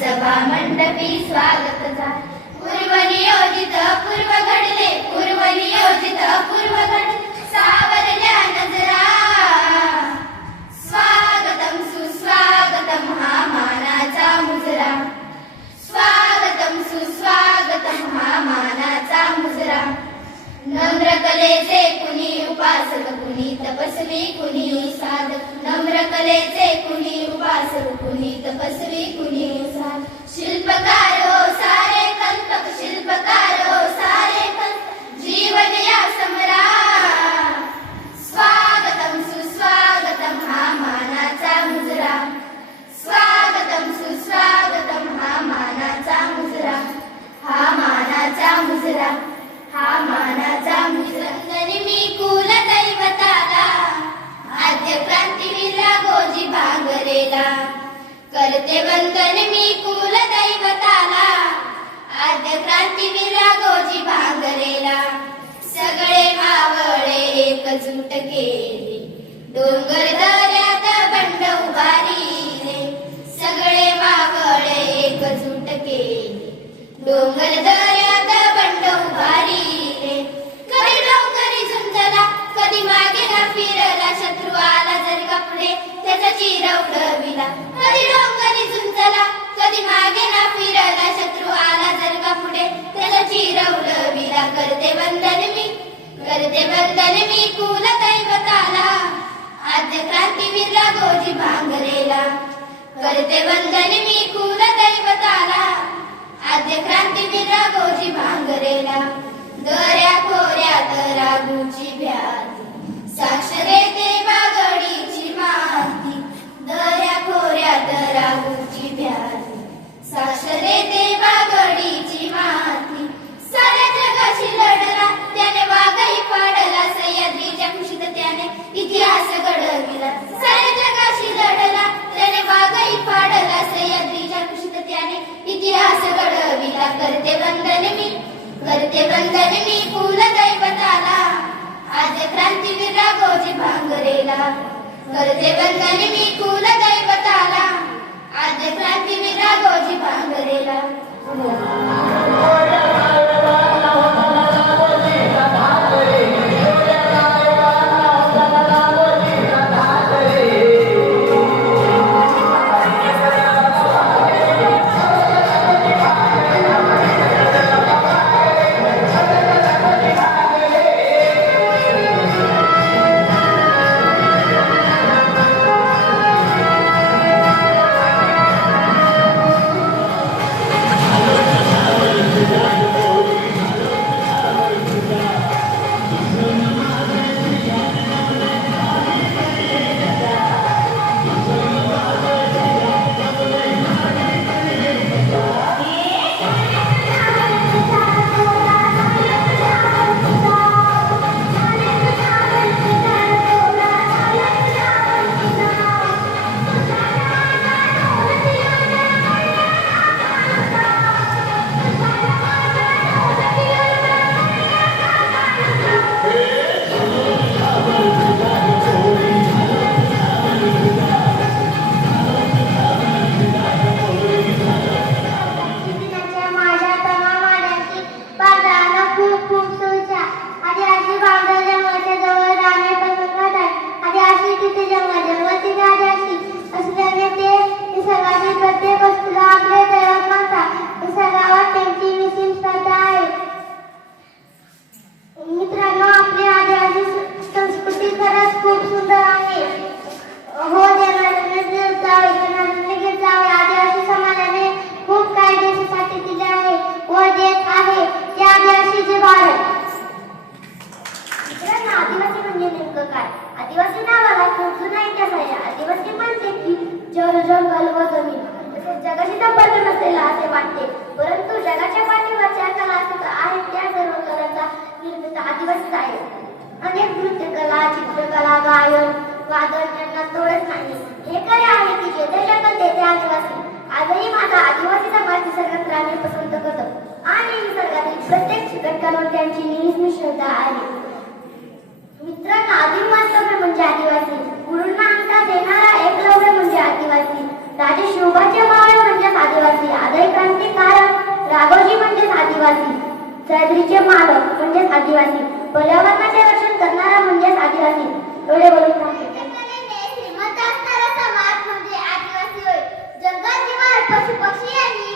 सभा मंडपी स्वागत झाले पूर्व नियोजित पूर्व घडले पूर्व नियोजित पूर्व घडले सावरल्या नजरा कलेचे कुणी उपासक कुणी तपस्वी कुणी साधक. नम्र कलेचे कुणी उपासक कुणी तपस्वी कुणी करते बंधन मी कुल दैवताला आद्य क्रांतीवीरा गोजी भांगरेला. सगळे मावळे एकजूट केले डोंगर दऱ्यात बंड उभारीले. सगळे मावळे एकजूट केले डोंगर दऱ्यात बंड उभारीले. कधी डोंगरी झुंजला कधी मागे ना फिरला शत्रू आला जर कपडे त्याचा चिरा उडविला कधी करते वंदन मी कुल दैवताला. आद्य क्रांतीवीरला गोजी भांगरेला. करते वंदन मी कुल दैवताला. आद्य क्रांतीवीरला गोजी भांगरेला. दऱ्या खोऱ्यात रागूची भ्याती साक्षरेते दे करते वंदन मी कुल दैवताला आज क्रांतीवीर गोजी भांगरेला. करते वंदन मी कुल दैवताला आज क्रांतीवीर गोजी भांगरेला. जल जंगल व जमीन. तसेच जगाशी संपर्क नसलेला असे वाटते. परंतु जगाच्या पाठीवरच्या कला सुद्धा आहेत त्या सर्व कलांचा निर्मित आदिवासीच आहे. अनेक नृत्यकला चित्र राजे शिवबाचे मावळे म्हणजेच आदिवासी. आदय क्रांतिकारक राघोजी म्हणजेच आदिवासी. चौधरीचे मालक म्हणजेच आदिवासी. पर्यावरणाचे रक्षण करणारा म्हणजेच आदिवासी. एवढे बोलून जंगल जीवन पशु पक्षी आणि